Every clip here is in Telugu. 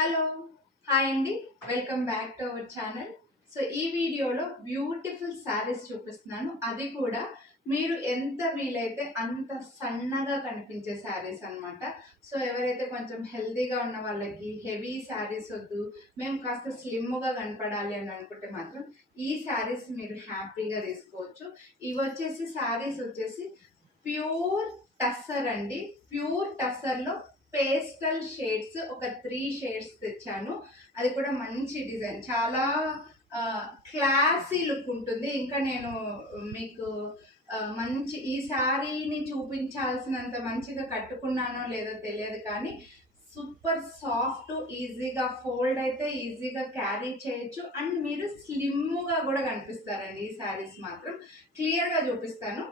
హలో హాయ్ అండి, welcome back to our channel. So ఈ వీడియోలో బ్యూటిఫుల్ శారీస్ చూపిస్తున్నాను. అది కూడా మీరు ఎంత వీలైతే అంత సన్నగా కనిపించే శారీస్ అన్నమాట. సో ఎవరైతే కొంచెం హెల్తీగా ఉన్న వాళ్ళకి హెవీ శారీస్ వద్దు, మేము కాస్త స్లిమ్గా కనపడాలి అని అనుకుంటే మాత్రం ఈ శారీస్ మీరు హ్యాపీగా తీసుకోవచ్చు. ఇవి వచ్చేసి శారీస్ వచ్చేసి ప్యూర్ టస్సర్ అండి. ప్యూర్ టస్సర్లో పేస్టల్ షేడ్స్ ఒక 3 షేడ్స్ తెచ్చాను. అది కూడా మంచి డిజైన్, చాలా క్లాసీ లుక్ ఉంటుంది. ఇంకా నేను మీకు మంచి ఈ శారీని చూపించాల్సినంత మంచిగా కట్టుకున్నానో లేదో తెలియదు, కానీ సూపర్ సాఫ్ట్, ఈజీగా ఫోల్డ్ అయితే ఈజీగా క్యారీ చేయొచ్చు. అండ్ మీరు స్లిమ్గా కూడా కనిపిస్తారండి. ఈ శారీస్ మాత్రం క్లియర్గా చూపిస్తాను.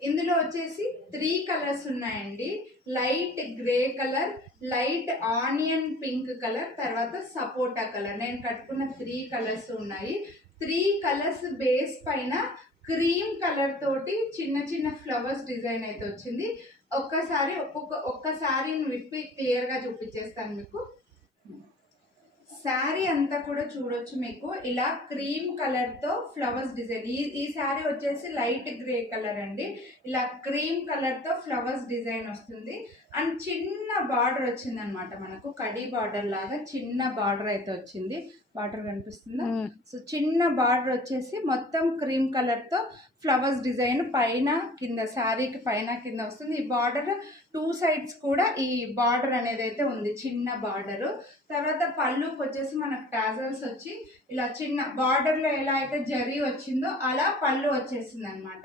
ఇందులో వచ్చేసి 3 కలర్స్ ఉన్నాయండి. Light grey colour, light onion pink colour, తర్వాత సపోటా కలర్. నేను కట్టుకున్న 3 కలర్స్ ఉన్నాయి. 3 కలర్స్ బేస్ పైన క్రీమ్ కలర్ తోటి చిన్న చిన్న ఫ్లవర్స్ డిజైన్ అయితే వచ్చింది. ఒక్కసారి ఒక్కసారిని విప్పి క్లియర్గా చూపించేస్తాను మీకు. శారీ అంతా కూడా చూడొచ్చు. మీకు ఇలా క్రీమ్ కలర్తో ఫ్లవర్స్ డిజైన్. ఈ శారీ వచ్చేసి లైట్ గ్రే కలర్ అండి. ఇలా క్రీమ్ కలర్తో ఫ్లవర్స్ డిజైన్ వస్తుంది. అండ్ చిన్న బార్డర్ వచ్చింది అనమాట. మనకు కడీ బార్డర్ లాగా చిన్న బార్డర్ అయితే వచ్చింది. బార్డర్ కనిపిస్తుందా? సో చిన్న బార్డర్ వచ్చేసి మొత్తం క్రీమ్ కలర్తో ఫ్లవర్స్ డిజైన్ పైన కింద, శారీకి పైన కింద వస్తుంది. ఈ బార్డర్ 2 సైడ్స్ కూడా ఈ బార్డర్ అనేది అయితే ఉంది, చిన్న బార్డరు. తర్వాత పళ్ళుకి వచ్చేసి మనకు టాజల్స్ వచ్చి ఇలా చిన్న బార్డర్లో ఎలా అయితే జరీ వచ్చిందో అలా పళ్ళు వచ్చేసింది అనమాట.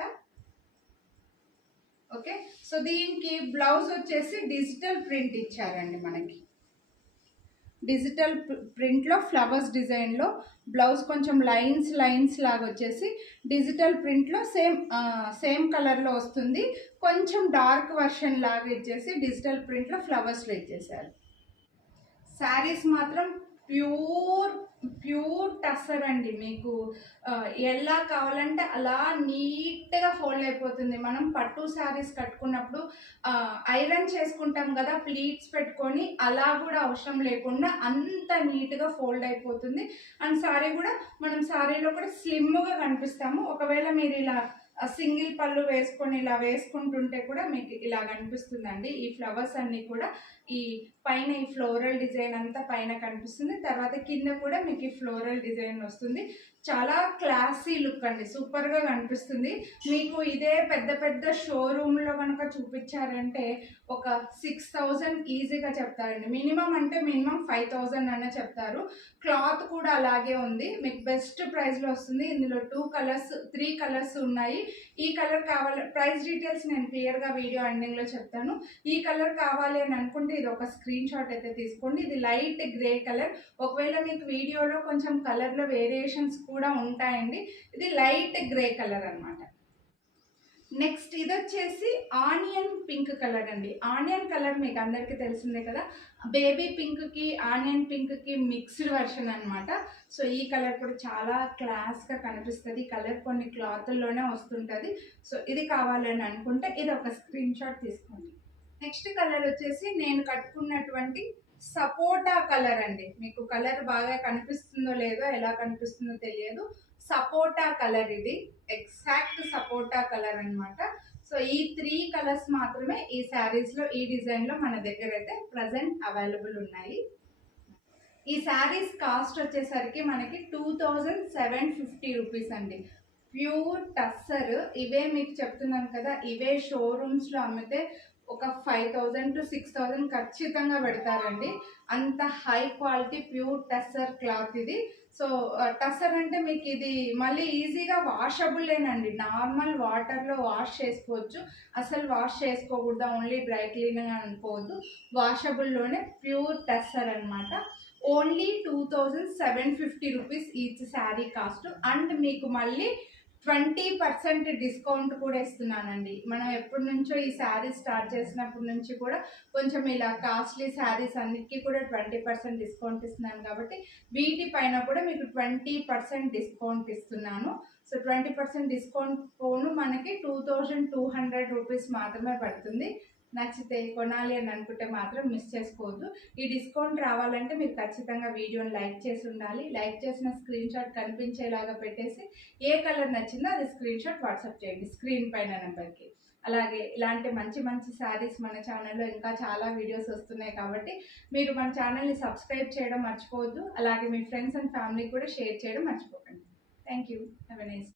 ఓకే, సో దీనికి బ్లౌజ్ వచ్చేసి డిజిటల్ ప్రింట్ ఇచ్చారండి. మనకి డిజిటల్ ప్రింట్లో ఫ్లవర్స్ డిజైన్లో బ్లౌజ్ కొంచెం లైన్స్ లాగా వచ్చేసి డిజిటల్ ప్రింట్లో సేమ్ కలర్లో వస్తుంది. కొంచెం డార్క్ వర్షన్ లాగా ఇచ్చేసి డిజిటల్ ప్రింట్లో ఫ్లవర్స్లో ఇచ్చేసారు. శారీస్ మాత్రం ప్యూర్ టస్సర్ అండి. మీకు ఎలా కావాలంటే అలా నీట్గా ఫోల్డ్ అయిపోతుంది. మనం పట్టు శారీస్ కట్టుకున్నప్పుడు ఐరన్ చేసుకుంటాం కదా ప్లీట్స్ పెట్టుకొని, అలా కూడా అవసరం లేకుండా అంత నీట్గా ఫోల్డ్ అయిపోతుంది. అండ్ శారీ కూడా మనం శారీలో కూడా స్లిమ్గా కనిపిస్తాము. ఒకవేళ మీరు ఇలా సింగిల్ పళ్ళు వేసుకొని ఇలా వేసుకుంటుంటే కూడా మీకు ఇలా కనిపిస్తుందండి. ఈ ఫ్లవర్స్ అన్నీ కూడా ఈ పైన ఈ ఫ్లోరల్ డిజైన్ అంతా పైన కనిపిస్తుంది. తర్వాత కింద కూడా మీకు ఈ ఫ్లోరల్ డిజైన్ వస్తుంది. చాలా క్లాసీ లుక్ అండి, సూపర్గా కనిపిస్తుంది. మీకు ఇదే పెద్ద షోరూంలో కనుక చూపించారంటే ఒక 6,000 ఈజీగా చెప్తారండి. మినిమం అంటే మినిమం 5,000 అన్న చెప్తారు. క్లాత్ కూడా అలాగే ఉంది. మీకు బెస్ట్ ప్రైస్లో వస్తుంది. ఇందులో 3 కలర్స్ ఉన్నాయి. ఈ కలర్ కావాలి, ప్రైస్ డీటెయిల్స్ నేను క్లియర్గా వీడియో ఎండింగ్లో చెప్తాను. ఈ కలర్ కావాలి అని అనుకుంటే ఇది ఒక స్క్రీన్ షాట్ అయితే తీసుకోండి. ఇది లైట్ గ్రే కలర్. ఒకవేళ మీకు వీడియోలో కొంచెం కలర్లో వేరియేషన్స్ కూడా ఉంటాయండి. ఇది లైట్ గ్రే కలర్ అనమాట. నెక్స్ట్ ఇది వచ్చేసి ఆనియన్ పింక్ కలర్ అండి. ఆనియన్ కలర్ మీకు అందరికీ తెలిసిందే కదా, బేబీ పింక్కి ఆనియన్ పింక్కి మిక్స్డ్ వర్షన్ అనమాట. సో ఈ కలర్ కూడా చాలా క్లాస్గా కనిపిస్తుంది. కలర్ కొన్ని క్లాత్ల్లోనే వస్తుంటుంది. సో ఇది కావాలని అనుకుంటే ఇది ఒక స్క్రీన్ షాట్ తీసుకోండి. నెక్స్ట్ కలర్ వచ్చేసి నేను కట్టుకున్నటువంటి సపోటా కలర్ అండి. మీకు కలర్ బాగా కనిపిస్తుందో లేదో, ఎలా కనిపిస్తుందో తెలియదు. సపోటా కలర్, ఇది ఎగ్జాక్ట్ సపోటా కలర్ అనమాట. సో ఈ 3 కలర్స్ మాత్రమే ఈ శారీస్లో ఈ డిజైన్లో మన దగ్గర అయితే ప్రజెంట్ అవైలబుల్ ఉన్నాయి. ఈ శారీస్ కాస్ట్ వచ్చేసరికి మనకి 2,750 రూపీస్ అండి. ప్యూర్ టస్సర్. ఇవే మీకు చెప్తున్నాను కదా, ఇవే షోరూమ్స్లో అమ్మితే ఒక 5,000 to 6,000 ఖచ్చితంగా పెడతారండి. అంత high quality pure tussar cloth ఇది. సో టస్సర్ అంటే మీకు ఇది మళ్ళీ ఈజీగా వాషబుల్లేనండి. నార్మల్ వాటర్లో వాష్ చేసుకోవచ్చు. అసలు వాష్ చేసుకోకూడదు, ఓన్లీ డ్రై క్లీనింగ్ అనుకోవద్దు. వాషబుల్లోనే ప్యూర్ టస్సర్ అనమాట. Only 2,750 rupees each sari cost. And మీకు మళ్ళీ 20% డిస్కౌంట్ కూడా ఇస్తున్నానండి. మనం ఎప్పటి నుంచో ఈ శారీ స్టార్ట్ చేసినప్పటి నుంచి కూడా కొంచెం ఇలా కాస్ట్లీ శారీస్ అన్నిటికీ కూడా 20% డిస్కౌంట్ ఇస్తున్నాను కాబట్టి వీటి పైన కూడా మీకు 20% డిస్కౌంట్ ఇస్తున్నాను. సో 20% డిస్కౌంట్ పోను మనకి 2,200 రూపీస్ మాత్రమే పడుతుంది. నచ్చితే కొనాలి అని అనుకుంటే మాత్రం మిస్ చేసుకోవద్దు. ఈ డిస్కౌంట్ రావాలంటే మీరు ఖచ్చితంగా వీడియోని లైక్ చేసి ఉండాలి. లైక్ చేసిన స్క్రీన్ షాట్ కనిపించేలాగా పెట్టేసి ఏ కలర్ నచ్చిందో అది స్క్రీన్ షాట్ వాట్సాప్ చేయండి స్క్రీన్ పైన నెంబర్కి. అలాగే ఇలాంటి మంచి మంచి శారీస్ మన ఛానల్లో ఇంకా చాలా వీడియోస్ వస్తున్నాయి కాబట్టి మీరు మన ఛానల్ని సబ్స్క్రైబ్ చేయడం మర్చిపోవద్దు. అలాగే మీ ఫ్రెండ్స్ అండ్ ఫ్యామిలీకి కూడా షేర్ చేయడం మర్చిపోకండి. Thank you. Have a nice